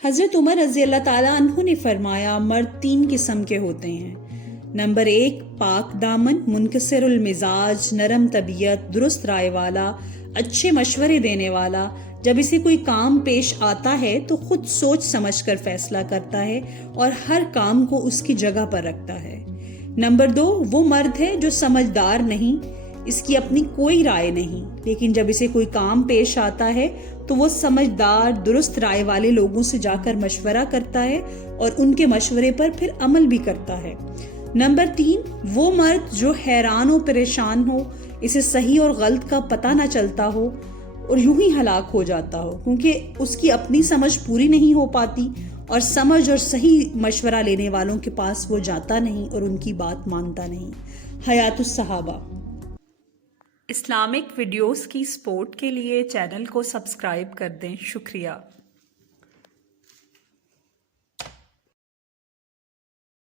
حضرت عمر رضی اللہ تعالیٰ عنہ نے فرمایا مرد 3 قسم کے ہوتے ہیں۔ نمبر 1 پاک دامن، منکسر المزاج، نرم طبیعت، درست رائے والا، اچھے مشورے دینے والا۔ جب اسے کوئی کام پیش آتا ہے تو خود سوچ سمجھ کر فیصلہ کرتا ہے اور ہر کام کو اس کی جگہ پر رکھتا ہے۔ نمبر 2 وہ مرد ہے جو سمجھدار نہیں، اس کی اپنی کوئی رائے نہیں، لیکن جب اسے کوئی کام پیش آتا ہے تو وہ سمجھدار درست رائے والے لوگوں سے جا کر مشورہ کرتا ہے اور ان کے مشورے پر پھر عمل بھی کرتا ہے۔ نمبر 3 وہ مرد جو حیران و پریشان ہو، اسے صحیح اور غلط کا پتہ نہ چلتا ہو اور یوں ہی ہلاک ہو جاتا ہو، کیونکہ اس کی اپنی سمجھ پوری نہیں ہو پاتی اور سمجھ اور صحیح مشورہ لینے والوں کے پاس وہ جاتا نہیں اور ان کی بات مانتا نہیں۔ حیات الصحابہ۔ اسلامک ویڈیوز کی سپورٹ کے لیے چینل کو سبسکرائب کر دیں۔ شکریہ۔